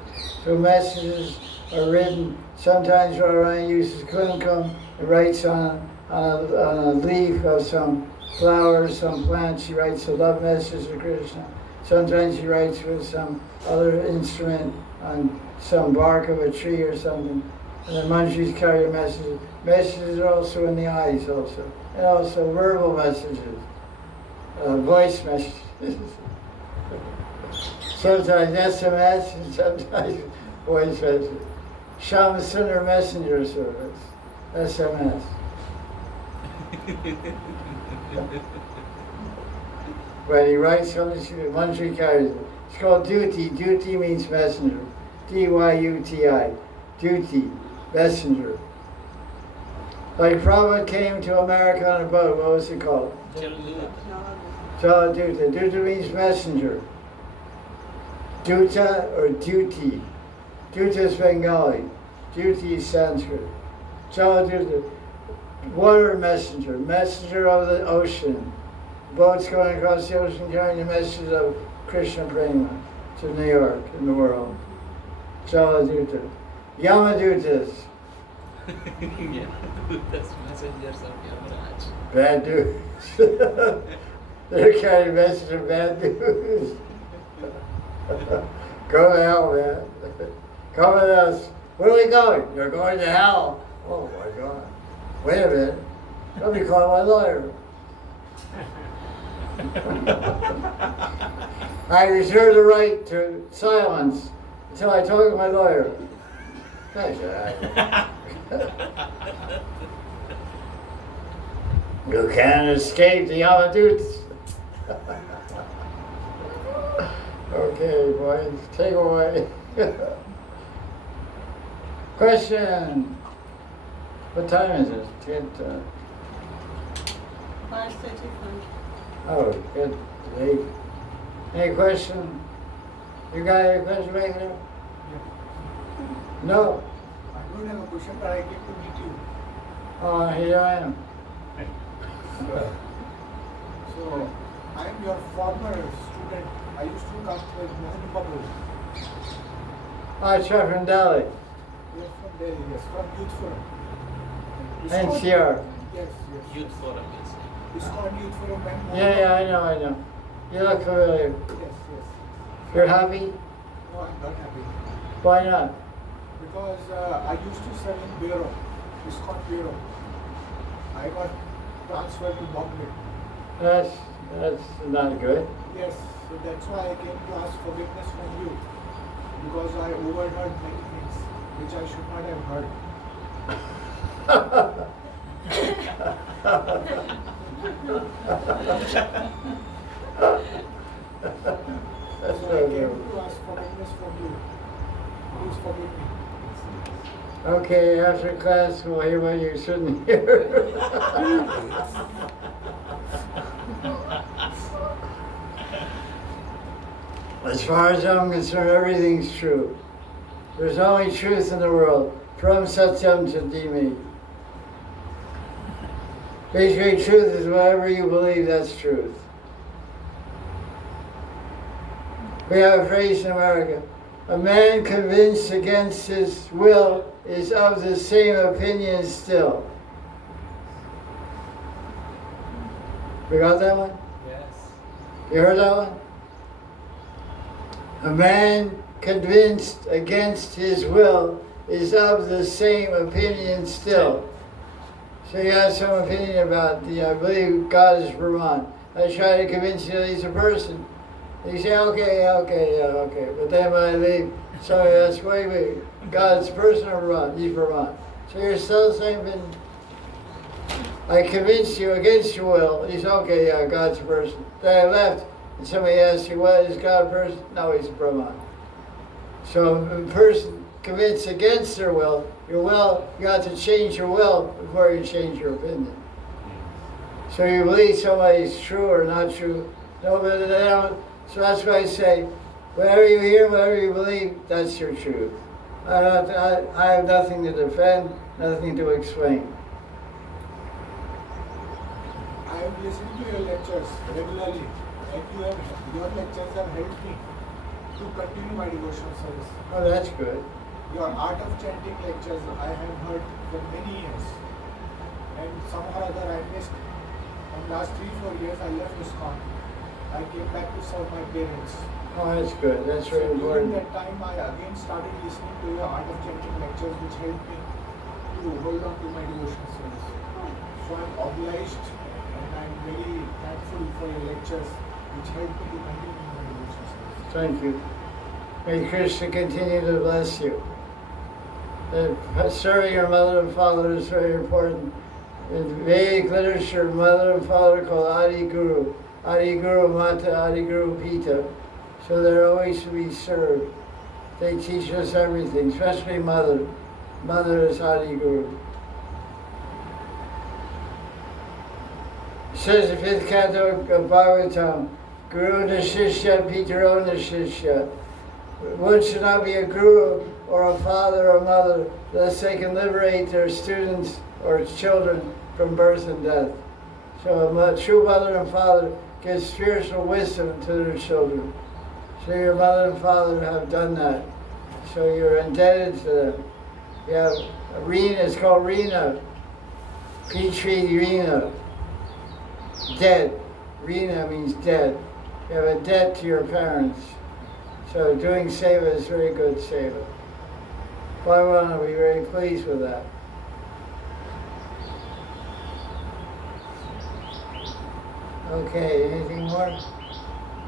So messages are written. Sometimes Radharani uses kumkum and writes on a leaf of some flower, some plant. She writes a love message to Krishna. Sometimes she writes with some other instrument on some bark of a tree or something. And the Manjaris carry messages. Messages are also in the eyes also. And also verbal messages, voice messages. Sometimes SMS and sometimes voice messages. Shama Sundar Messenger Service, SMS. When he writes something, Manjari carries it. It's called duty. Duty means messenger. D-Y-U-T-I. Duty, messenger. Like Prabhupada came to America on a boat, what was it called? Jaladuta. Duta means messenger. Duta or duty. Duta is Bengali. Duty is Sanskrit. Jaladuta, water messenger, messenger of the ocean. Boats going across the ocean carrying the message of Krishna Prema to New York and the world. Jaladuta. Yamadutas. Yeah, that's messengers of Maharaj. Bad news. They're carrying a message of bad news. Go to hell, man. Come with us. Where are we going? You're going to hell. Oh my God. Wait a minute. Let me call my lawyer. I reserve the right to silence until I talk to my lawyer. Thanks, you can't escape the Yamadutes. Okay, boys, take away. Question. What time is it? It's 5:35. oh, good. Late. Any question? You got any question, Meghnad? No? I don't have a question, but I came to meet you. Oh, here I am. So, I am your former student. I used to come with Mohan Babu. I'm from Delhi. Yes, from Delhi, yes, from Youth Forum. NCR. Yes, yes. Youth Forum is. It's called Youth Forum. and Mohan Yeah, I Babu. know. You look familiar. Yes, yes. You're happy? No, I'm not happy. Why not? Because I used to serve in Bureau. It's called Bureau. I got transferred to Bombay. That's not good. Yes, so that's why I came to ask forgiveness from you. Because I overheard many things which I should not have heard. That's So no I came good. to ask forgiveness from you. Please forgive me. Okay, after class, we'll hear what you shouldn't hear. As far as I'm concerned, everything's true. There's only truth in the world, from Satsang to Dhimi. Basically, truth is whatever you believe, that's truth. We have a phrase in America, a man convinced against his will is of the same opinion still. You got that one? Yes. You heard that one? A man convinced against his will is of the same opinion still. So you have some opinion about, I believe God is Brahman. I try to convince you that he's a person. You say, okay. But then when I leave, sorry, that's wait. God's person or Brahman? He's Brahman. So you're still the same opinion. I convinced you against your will. You say, okay, yeah, God's a person. Then I left, and somebody asked you, what is God a person? No, he's a Brahman. So a person convinced against their will, you have to change your will before you change your opinion. So you believe somebody's true or not true. No, but they don't. So that's why I say, whatever you hear, whatever you believe, that's your truth. I have nothing to defend, nothing to explain. I am listening to your lectures regularly, and your lectures have helped me to continue my devotional service. Oh, that's good. Your art of chanting lectures I have heard for many years, and somehow or other I missed. From last 3-4 years I left ISKCON. I came back to serve my parents. Oh, that's good. That's So very during important. that time I again started listening to your art of chanting lectures, which helped me to hold on to my devotional service. So I'm obliged and I'm very thankful for your lectures, which helped me to continue my devotional service. Thank you. May Krishna continue to bless you. Serving your mother and father is very important. In Vedic literature, mother and father called Adi Guru. Adi Guru Mata, Adi Guru Pita. So they're always to be served. They teach us everything, especially mother. Mother is Adi Guru. It says in 5th canto of Bhagavatam, Guru Nashishya, Pitaro Nashishya. One should not be a guru or a father or mother unless they can liberate their students or children from birth and death. So a true mother and father gives spiritual wisdom to their children. So your mother and father have done that. So you're indebted to them. You have Reena, it's called Reena. Petri Reena. Dead. Reena means dead. You have a debt to your parents. So doing seva is very good seva. Why won't I be very pleased with that? Okay, anything more?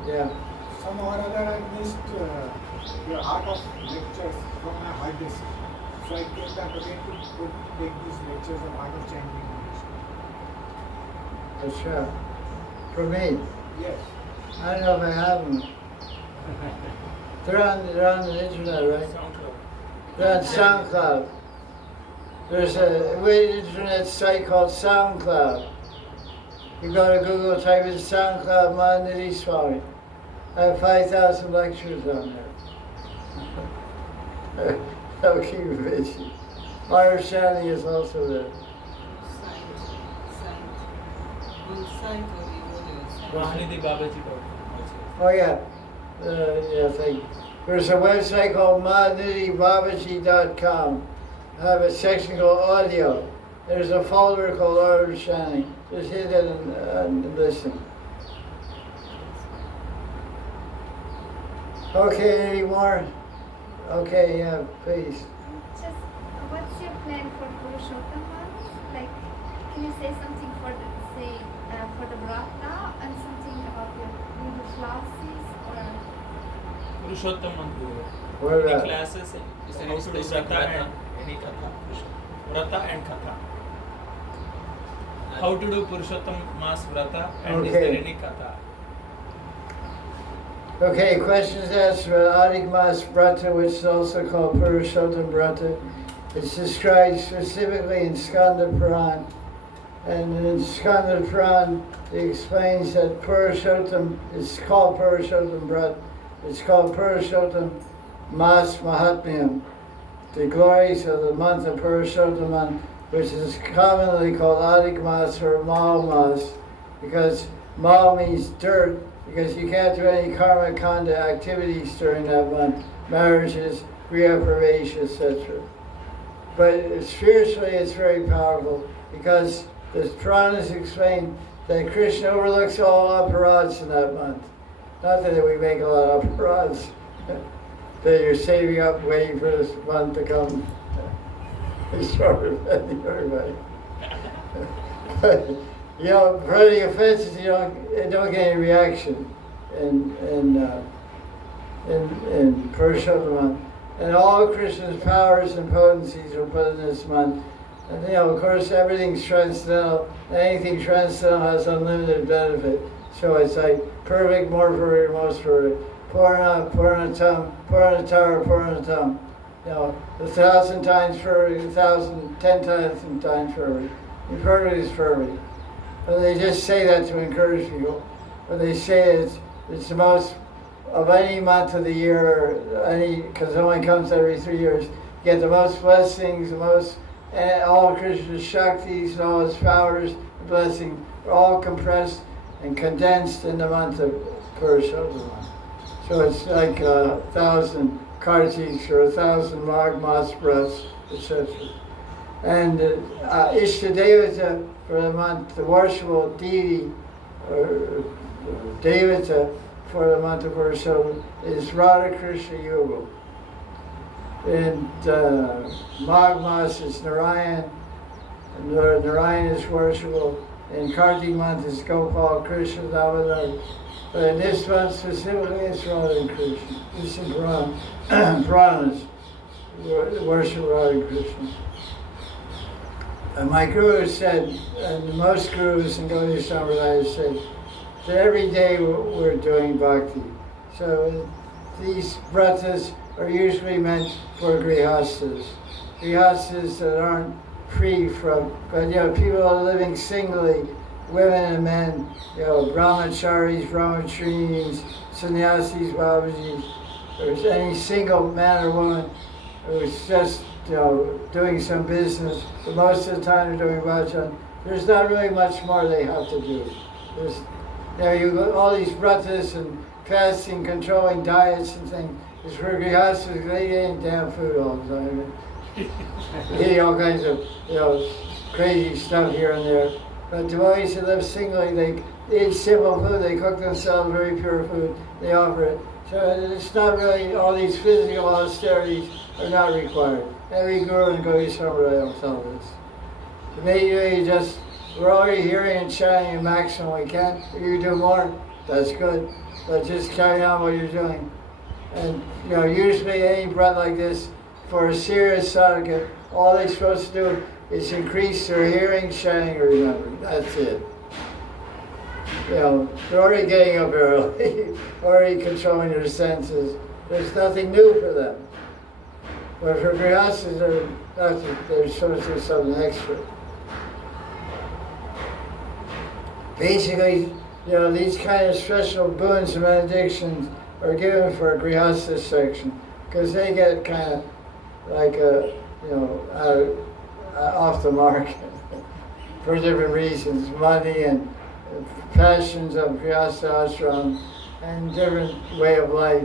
Yeah. Somehow or other I missed the art of lectures from my hard disk. So I came back again to take these lectures on art of chanting. That's right. For me, Yes. I don't know if I have them. They're on the internet, right? They're on SoundCloud. There's a internet site called SoundCloud. You go to Google, type in SoundCloud Mahanidhi Swami. I have 5,000 lectures on there. That'll keep you busy. My understanding is also there. Mahanidhi Babaji. Oh yeah, yeah, thank you. There's a website called MahanidhiBabaji.com. I have a section called audio. There's a folder called understanding. Just hit it and listen. Okay, any more? Okay, yeah, please. Just what's your plan for Purushottam month? Like, can you say something for the for the Brahma and something about your classes or? Purushottam Mantra. What Any about? classes? Is there How any to do specific Vrata Vrata? and any Katha. Vrata and Katha. How to do Purushottam Mas Vrata and is Okay. there any Katha? Okay, questions asked about Adhik Mas Brata, which is also called Purushottam Brata. It's described specifically in Skanda Puran. And in Skanda Puran, it explains that Purushottam is called Purushottam Brata. It's called Purushottam Mas Mahatmyam, the glories of the month of Purushottam, which is commonly called Adhik Mas or Mal Mas, because Mal means dirt, because you can't do any karma kanda activities during that month, marriages, griha pravesh, etc. But spiritually it's very powerful, because the Puranas explain that Krishna overlooks all aparads in that month. Not that we make a lot of aparads, that you're saving up waiting for this month to come. It's sort of offending everybody. But, you know, for any offenses, you don't get any reaction in Purushottam. And all Krishna's powers and potencies are put in this month. And you know, of course, everything's transcendental. Anything transcendental has unlimited benefit. So it's like perfect, more perfect, most perfect. Purna, Purnatam, Purnatara, Purnatam. You know, 1,000 times perfect, 1,000, 10,000 times perfect. Perfect is perfect. But they just say that to encourage people. But they say it's the most of any month of the year, because it only comes every 3 years. You get the most blessings, the most, and all Krishna's Shaktis and all his powers, blessings, are all compressed and condensed in the month of Purushottam. So it's like 1,000 Kartiks or 1,000 Magh Mas breaths, etc. And Ishtadevata for the month, the worshipful deity, or Devata for the month of Purushottam is Radha Krishna Yugal. And Magh Mas is Narayan, and Narayan is worshipful. And Kartik month is Gopal, Krishna, Damodar. But in this month specifically, it's Radha and Krishna. It's in Puranas, worship Radha and Krishna. And my guru said, and most gurus in Gaudiya Vaisnava said, that every day we're doing bhakti. So these vratas are usually meant for grihastas. Grihastas that aren't free from, but you know, people are living singly, women and men, you know, brahmacharis, brahmacharis, sannyasis, babajis. There's any single man or woman who's just, you know, doing some business, but most of the time they're doing bhajan. There's not really much more they have to do. There's, you know, you got all these vratas and fasting, controlling diets and things. It's for grihastas, they eat damn food all the time. Eating all kinds of, you know, crazy stuff here and there. But devotees who live singly, they eat simple food, they cook themselves very pure food, they offer it. So it's not really, all these physical austerities are not required. every guru in Gaudiya Sampradaya will tell this. Immediately just, we're already hearing and chanting the maximum we can. If you do more, that's good. But just carry on what you're doing. And usually any breath like this, for a serious sadhaka, all they're supposed to do is increase their hearing, chanting, or remembering. That's it. They're already getting up early, already controlling their senses. There's nothing new for them. But for grihasthas, they're supposed to do something extra. Basically, these kind of special boons and benedictions are given for a grihastha section because they get kind of like off the market for different reasons, money and passions of grihastha ashram and different way of life.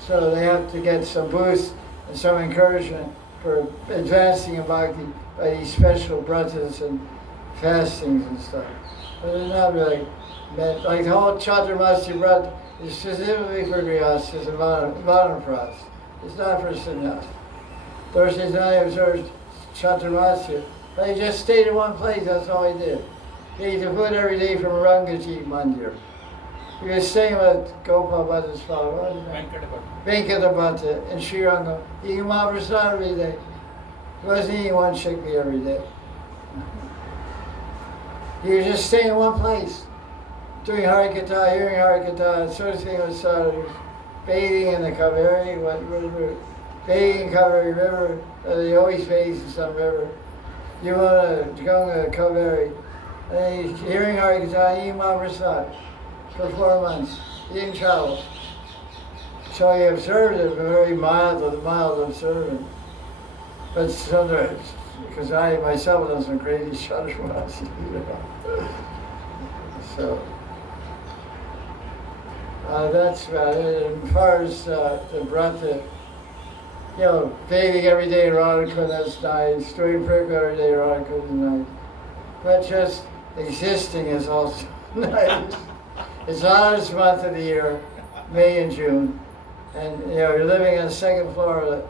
So they have to get some boost and some encouragement for advancing in bhakti by these special bratas and fastings and stuff. But they're not really meant, like the whole Chaturmasya Vrat is specifically for grihasthas and vanaprasthas. It's not for sannyas. Those days when I observed Chaturmasya, they just stayed in one place, that's all he did. He ate the food every day from Rangaji Mandir. He was staying with Gopal Bhatta's father, what was his name? Venkata Bhatta in Sri Ranga, eating Mahaprasad every day. He wasn't eating one chikvi every day. He was just staying in one place, doing Hari Katha, hearing Hari Katha, associating with sadhus, bathing in the Kaveri, bathing in Kaveri River, they always bathe in some river. Yamuna, Ganga, Kaveri, and he's hearing Hari Katha, eating Mahaprasad for 4 months. He didn't travel. So he observed it, very mild observant. But sometimes, because I myself have done some crazy Chaturmasya, So, that's about it. And as far as the brata, bathing every day in Radha Kunda, that's nice. Doing purga every day in Radha Kunda is nice. But just existing is also nice. It's the hottest month of the year, May and June. And you're living on the second floor,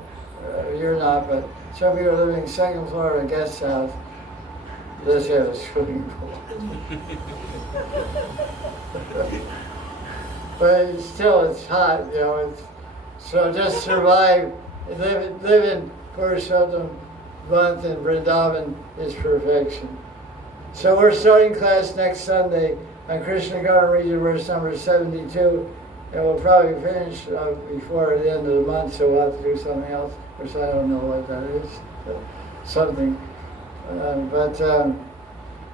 you're not, but some people are living second floor of a guest house. Let's have a swimming pool. But still, it's hot, so just survive. Live in Purushottam month in Vrindavan is perfection. So we're starting class next Sunday on Krishna Garden Region verse number 72. And we'll probably finish before the end of the month, so we'll have to do something else, which I don't know what that is. Something.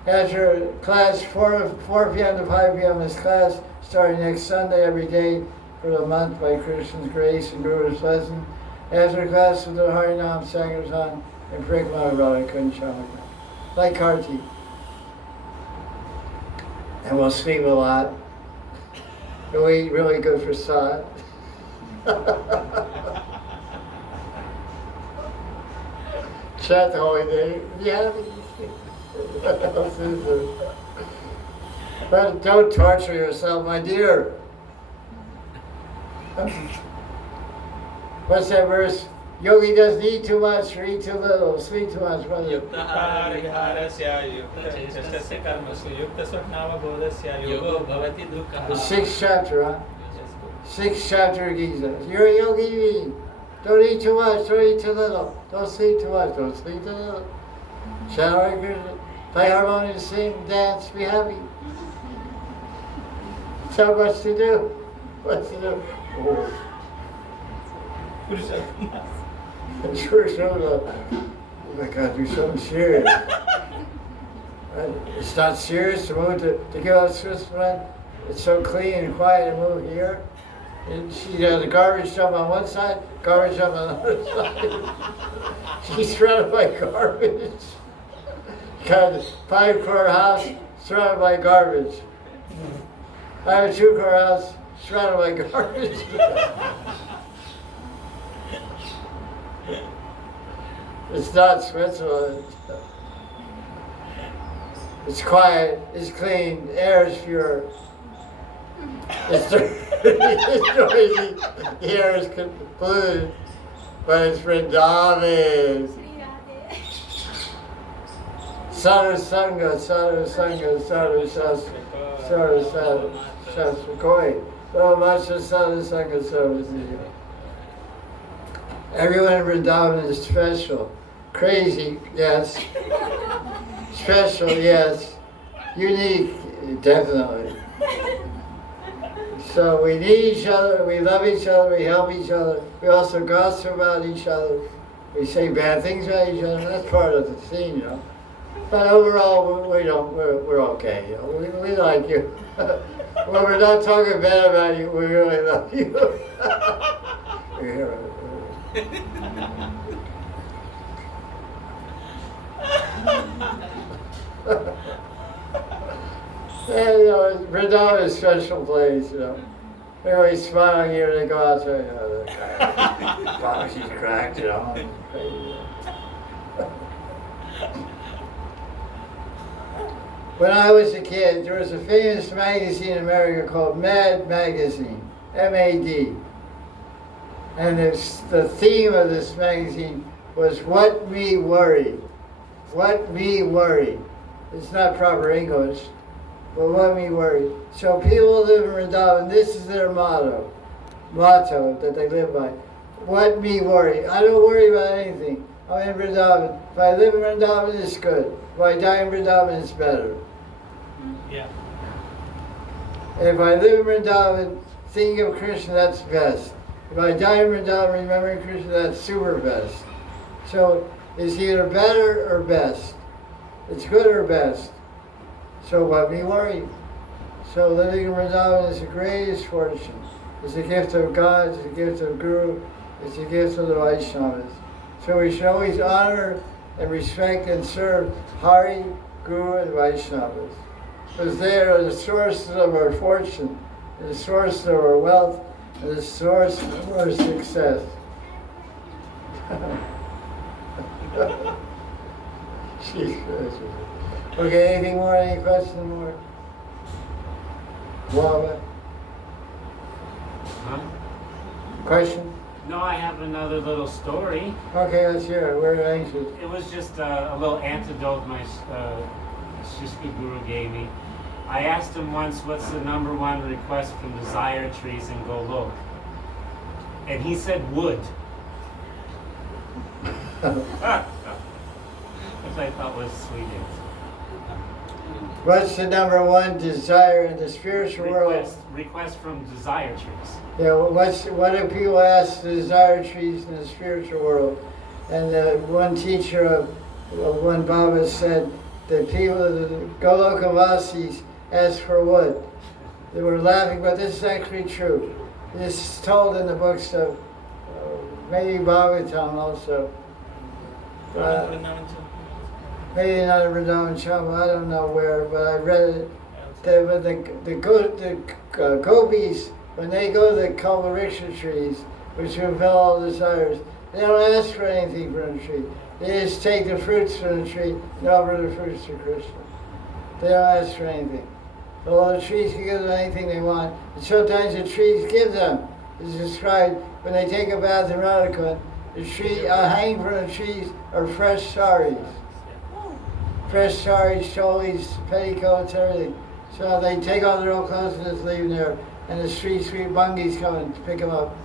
After class, 4 p.m. to 5 p.m. is class, starting next Sunday every day for the month by Krishna's grace and Guru's blessing. After class, we'll do Harinam, Sankirtan, and Prikma Radha Kunda, like Karti. And we'll sleep a lot. We'll eat really good for sad. Chat the whole day. Yeah. But don't torture yourself, my dear. What's that verse? Yogi doesn't eat too much or eat too little, sleep too much, brother. The 6th chapter, huh? 6th chapter of Gita. You're a yogi, don't eat too much, don't eat too little, don't sleep too much, don't sleep too little. Chant Hare Krishna, play harmonium, sing, dance, be happy. Tell what to do. What to do. Oh. Sure, oh my God, do something serious. It's not serious to move to give out Switzerland. It's so clean and quiet to move here. And she has a garbage dump on one side, garbage dump on the other side. She's surrounded by garbage. Got a 5-car house surrounded by garbage. I have a 2-car house surrounded by garbage. It's not Switzerland. It's quiet, it's clean, the air is pure. It's dirty, it's noisy, the air is polluted. but it's Vrindavan. Sri Radhe. Sarasanga, Sarasanga, Sarasastra, Sarasastra, Koi. So much of Sarasanga, Sarasastra. Everyone in Vrindavan is special. Crazy, yes. Special, yes. Unique, definitely. So we need each other, we love each other, we help each other. We also gossip about each other. We say bad things about each other. That's part of the scene, you know. But overall, we're okay. You know. We like you. When we're not talking bad about you, we really love you. And, you know, Vrindavan is a special place, you know. They're always smiling here, they go out there, you know, Babaji's cracked, you know. When I was a kid, there was a famous magazine in America called Mad Magazine, M-A-D. And the theme of this magazine was What Me Worry. What Me Worry. It's not proper English, but what me worry. So people live in Vrindavan, this is their motto that they live by. What me worry. I don't worry about anything. I'm in Vrindavan. If I live in Vrindavan, it's good. If I die in Vrindavan, it's better. Yeah. And if I live in Vrindavan, thinking of Krishna, that's best. If I die in Vrindavan, remembering Krishna, that's super best. So it's either better or best. It's good or best. So what me worry? So living in Vrindavan is the greatest fortune. It's a gift of God, it's a gift of Guru, it's a gift of the Vaishnavas. So we should always honor and respect and serve Hari, Guru, and Vaishnavas. Because they are the sources of our fortune, the source of our wealth, and the source of our success. Jesus. Okay, anything more? Any question more? Robert? Huh? Question? No, I have another little story. Okay, let's hear it. We're anxious. It was just a little antidote my Shishki Guru gave me. I asked him once, what's the _1 request from desire trees in Golok? And he said wood. Which I thought was sweet. What's the _1 desire in the spiritual world? Request from desire trees. Yeah, what do people ask the desire trees in the spiritual world? And one teacher of one Baba said that people, the Golokavasis, ask for wood. They were laughing, but this is actually true. This is told in the books of maybe Bhagavatam also. Maybe not in Vrindavan Chama, I don't know where, but I read it. The gopis, when they go to the kalpavriksha trees, which fulfill all desires, they don't ask for anything from the tree. They just take the fruits from the tree and offer the fruits to Krishna. They don't ask for anything. So the trees can give them anything they want. And sometimes the trees give them. It's described when they take a bath in Radha Kunda, the tree, hanging from the trees are fresh saris. Fresh saris, cholis, petticoats, everything. So they take all their old clothes and just leave them there. And the street sweet bungis come and pick them up.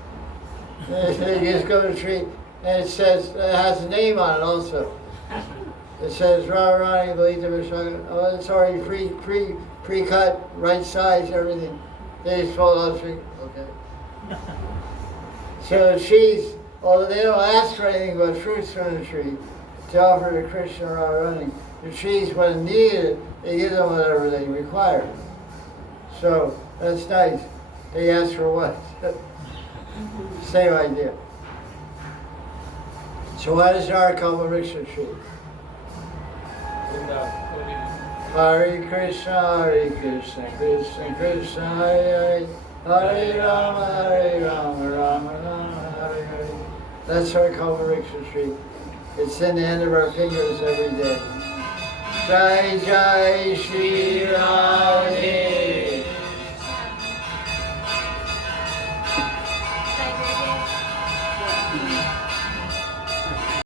They just go to the tree, and it says, it has a name on it also. It says, Radharani, Valita Vishaka. Oh, it's already pre-cut, right size, everything. They just fold out the tree. Okay. So the trees, although they don't ask for anything but fruits from the tree to offer to Krishna Radharani, the trees, when needed, they give them whatever they require. So that's nice. They ask for what? Same idea. So what is our kalpavriksha tree? Hare Krishna, Krishna Krishna, Hare Hare, Hare Rama, Rama Rama, Hare Hare. That's our kalpavriksha tree. It's in the end of our fingers every day. Jaya Jaya Sri Radhe.